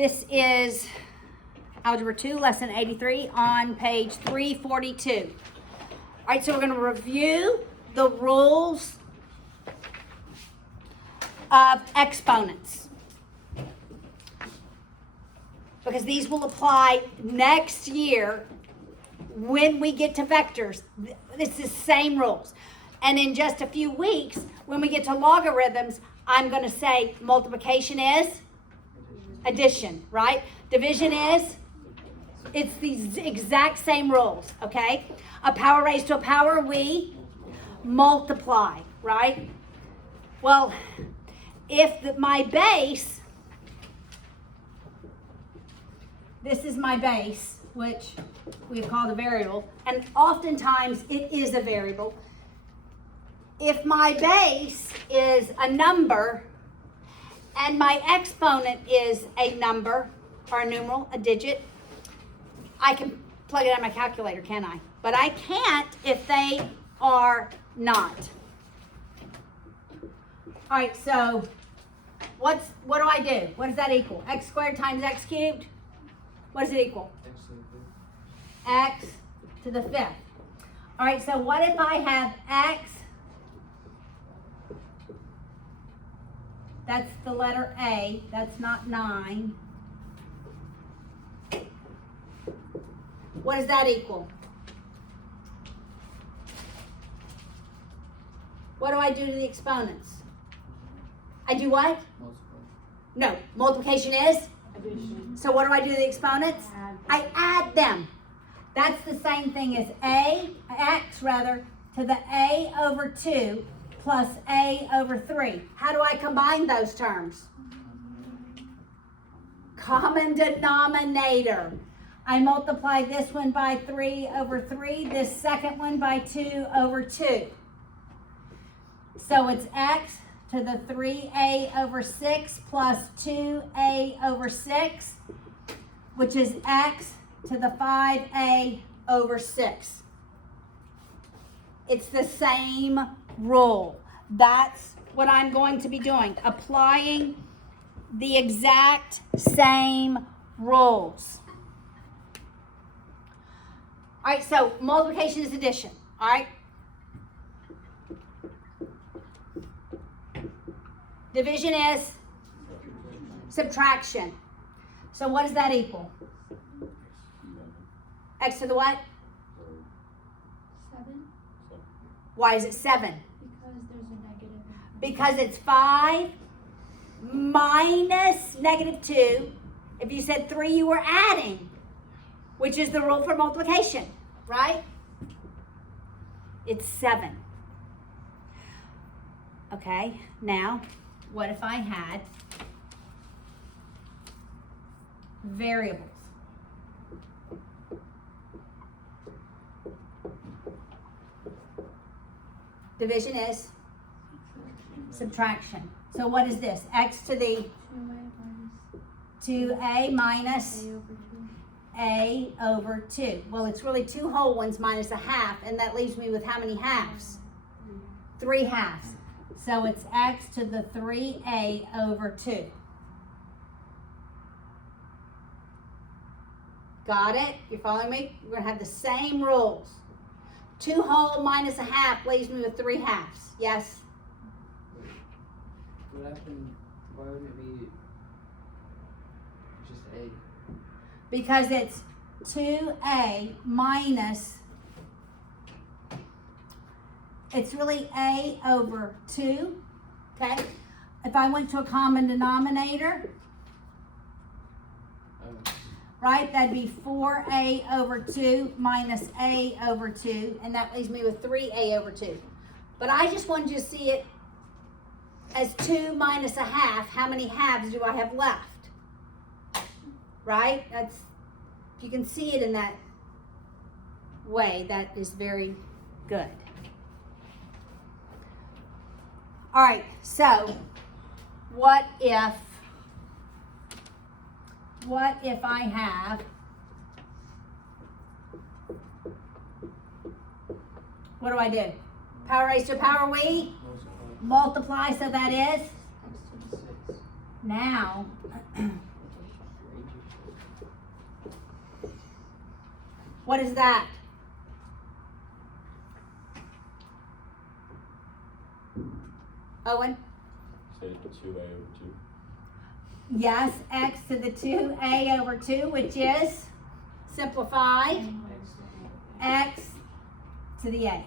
This is Algebra 2, Lesson 83 on page 342. All right, so we're going to review the rules of exponents, because these will apply next year when we get to vectors. It's the same rules. And in just a few weeks, when we get to logarithms, I'm going to say multiplication is addition, right? Division is, it's the exact same rules, okay? A power raised to a power, we multiply, right? Well, if my base, this is my base, which we have called a variable, and oftentimes it is a variable. If my base is a number and my exponent is a number or a numeral, a digit, I can plug it on my calculator, can I? But I can't if they are not. All right, so what do I do? What does that equal? X squared times x cubed? What does it equal? X to the fifth. All right, so what if I have x, that's the letter A, that's not 9. What does that equal? What do I do to the exponents? I do what? No, multiplication is? Addition. So what do I do to the exponents? I add them. That's the same thing as x to the a over 2 plus a over 3. How do I combine those terms? Common denominator. I multiply this one by 3 over 3, this second one by 2 over 2. So it's x to the 3a over 6 plus 2a over 6, which is x to the 5a over 6. It's the same rule. That's what I'm going to be doing, applying the exact same rules. All right, so multiplication is addition, all right? Division is subtraction. So what does that equal? X to the what? 7. Why is it 7? Because there's a negative. Because it's 5 minus negative 2. If you said 3, you were adding, which is the rule for multiplication, right? It's 7. Okay, now, what if I had variables? Division is subtraction. So what is this? X to the 2a minus a over 2. Well, it's really 2 whole ones minus a half, and that leaves me with how many halves? 3 halves. So it's x to the 3a over 2. Got it? You following me? We're going to have the same rules. 2 whole minus a half leaves me with 3 halves. Yes? What happened? Why wouldn't it be just A? Because it's 2a minus, it's really a over 2, okay? If I went to a common denominator, right, that'd be 4a over 2 minus a over 2, and that leaves me with 3a over 2. But I just wanted you to see it as 2 minus a half. How many halves do I have left? Right? That's, if you can see it in that way, that is very good. All right, so what if I have, what do I do? Power raised to power, we multiply, so that is, now What is that? Owen? Say 2a over 2. Yes, x to the 2a over 2, which is simplified x to the a.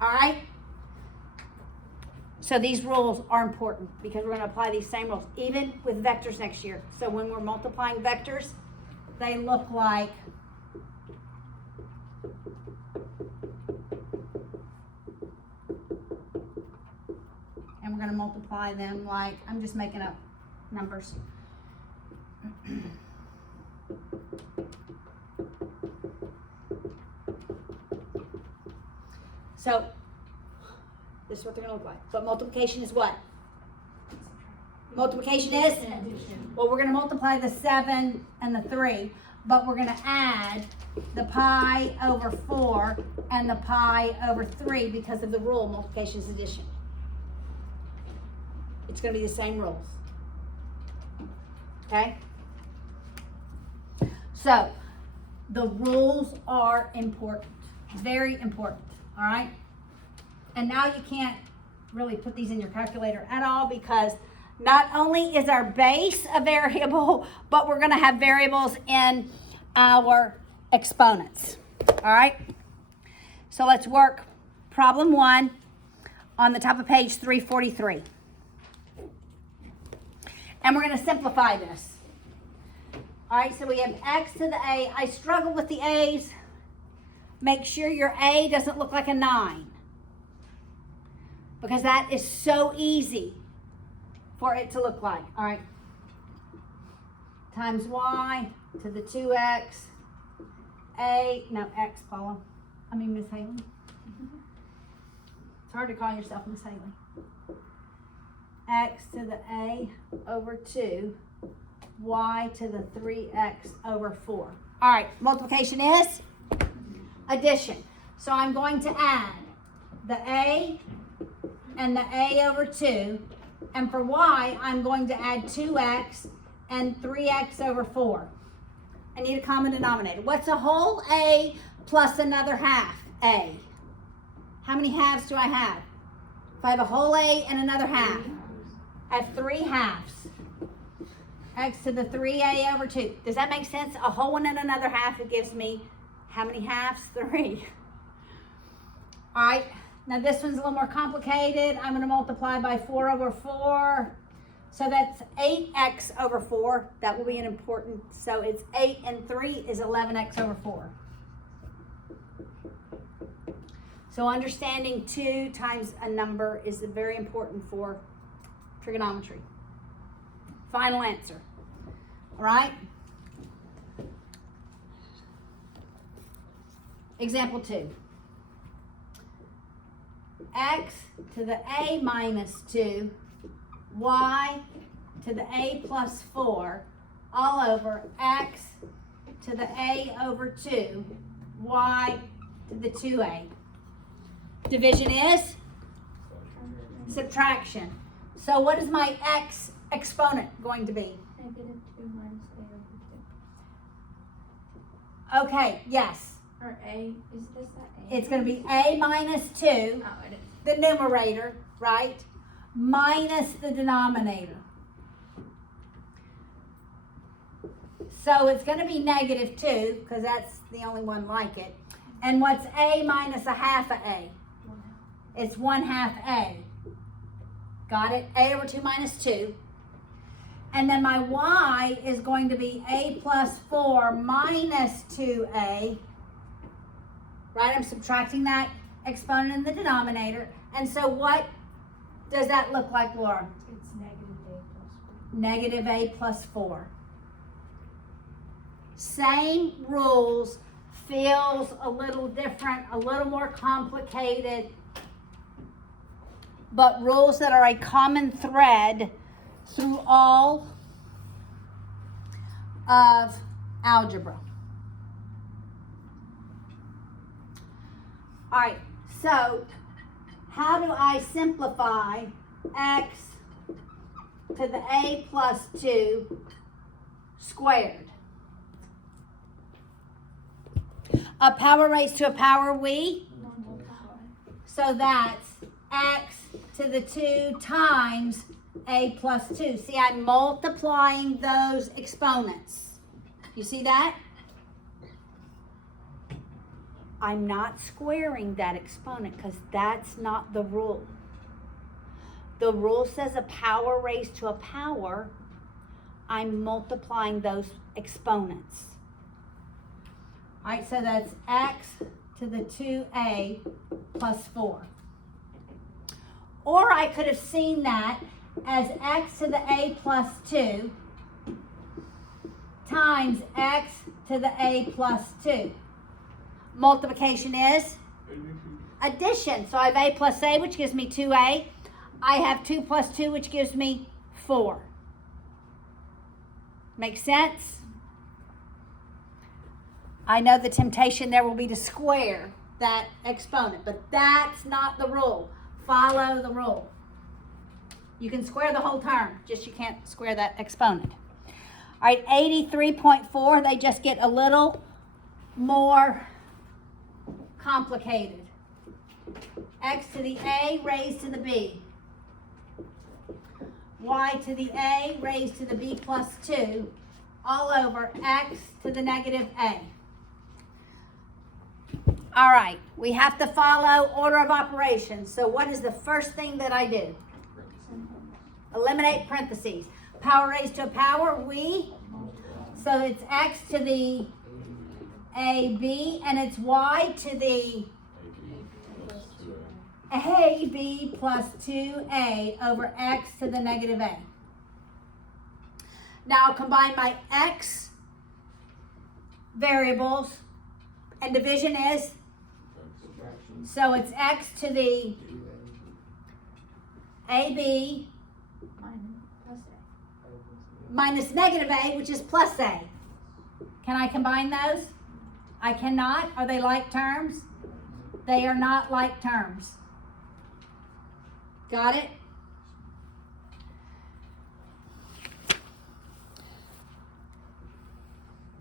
All right? So these rules are important because we're going to apply these same rules, even with vectors next year. So when we're multiplying vectors, they look like and we're going to multiply them like, I'm just making up numbers. So this is what they're going to look like. But multiplication is what? Multiplication is? Well, we're going to multiply the 7 and the 3, but we're going to add the pi over 4 and the pi over 3 because of the rule multiplication is addition. It's going to be the same rules. Okay? So, the rules are important. Very important. All right? And now you can't really put these in your calculator at all because not only is our base a variable, but we're going to have variables in our exponents. All right? So let's work problem 1 on the top of page 343. And we're going to simplify this. All right, so we have x to the a. I struggle with the a's. Make sure your a doesn't look like a 9. Because that is so easy for it to look like. All right. Times y to the 2x. X, Paula. I mean, Miss Haley. It's hard to call yourself Miss Haley. X to the a over 2. Y to the 3x over 4. All right, multiplication is addition. So I'm going to add the a and the a over 2. And for y, I'm going to add 2x and 3x over 4. I need a common denominator. What's a whole a plus another half a? How many halves do I have? If I have a whole a and another half, I have 3 halves. X to the 3a over 2. Does that make sense? A whole one and another half, it gives me how many halves? 3. All right. Now this one's a little more complicated. I'm going to multiply by 4 over 4. So that's 8x over 4. That will be an important. So it's 8 and 3 is 11x over 4. So understanding 2 times a number is very important for trigonometry. Final answer. All right? Example 2. X to the a minus 2, y to the a plus 4, all over x to the a over 2, y to the 2a. Division is? Subtraction. So what is my x exponent going to be? Negative 2 minus a over 2. Okay, yes. Or a, is this a? It's going to be a minus 2, Oh, it is. the numerator, right, minus the denominator. So it's going to be negative 2, because that's the only one like it. And what's a minus a half of a? It's 1/2 a. Got it? A over 2 minus 2. And then my y is going to be a plus 4 minus 2a. Right? I'm subtracting that exponent in the denominator. And so what does that look like, Laura? It's Negative a plus 4. Same rules, feels a little different, a little more complicated, but rules that are a common thread through all of algebra. All right, so how do I simplify x to the a plus 2 squared? A power raised to a power, we. Multiply. So that's x to the 2 times a plus 2. See, I'm multiplying those exponents. You see that? I'm not squaring that exponent because that's not the rule. The rule says a power raised to a power. I'm multiplying those exponents. All right, so that's x to the 2a plus 4. Or I could have seen that as x to the a plus 2 times x to the a plus 2. Multiplication is addition. So I have a plus a, which gives me 2a. I have 2 plus 2, which gives me 4. Make sense? I know the temptation there will be to square that exponent, but that's not the rule. Follow the rule. You can square the whole term, just you can't square that exponent. All right, 83.4, they just get a little more complicated. X to the a raised to the b. Y to the a raised to the b plus 2 all over x to the negative a. All right, we have to follow order of operations. So what is the first thing that I do? Eliminate parentheses. Power raised to a power, we. So it's x to the ab, and it's y to the ab plus 2a over x to the negative a. Now I'll combine my x variables, and division is, so it's x to the ab minus negative a, which is plus a. Can I combine those? I cannot. Are they like terms? They are not like terms. Got it?